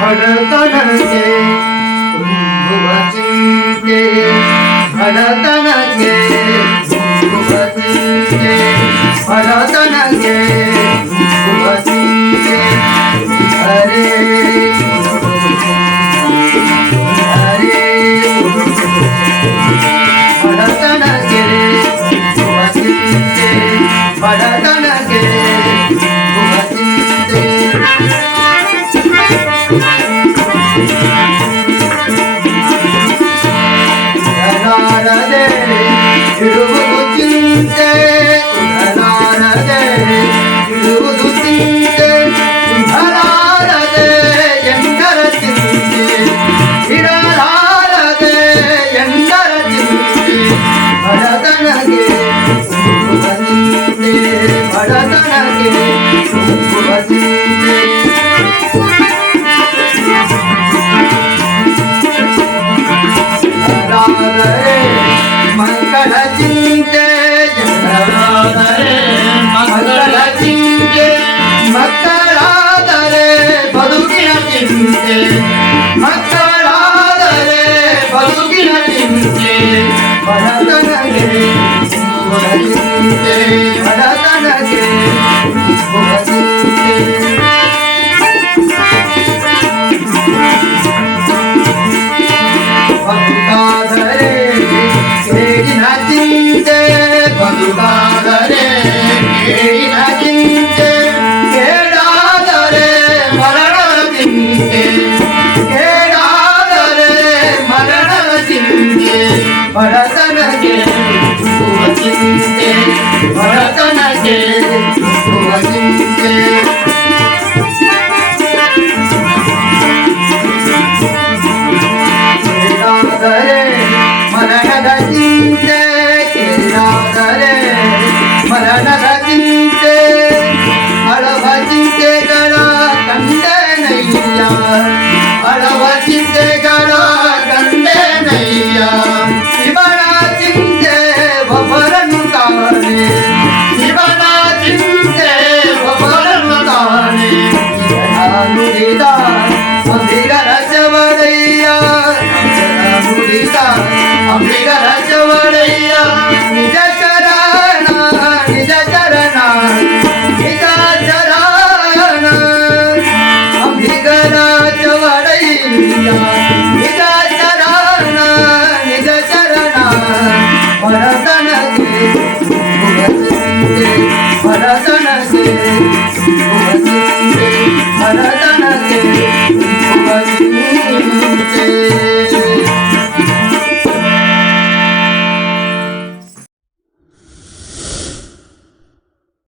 Hada tanake, hada tanake, para ಮಕ್ಕಳಾದರೆ ಬದುಕಿನ ಚಿಂತೆ ಮಕ್ಕಳಾದರೆ ಬದುಕಿನ ಚಿಂತೆ ಬಡತನಗೆ ತುಂಬುವ ಚಿಂತೆ ಬಡತನಗೆ ತುಂಬುವ ಚಿಂತೆ భరతనగే సువచింతే భరతనగే సువచింతే करे मरण गीते केरा करे मरण गीते हड़भ जीते गड़ा कंडनैया मुलीचा. आम्ही घराच्या वडैया जरा मुलीचा निजा चरणा निजा चरणा निजा चरणा आम्ही घराच्या वडैया निजा चरणा निजा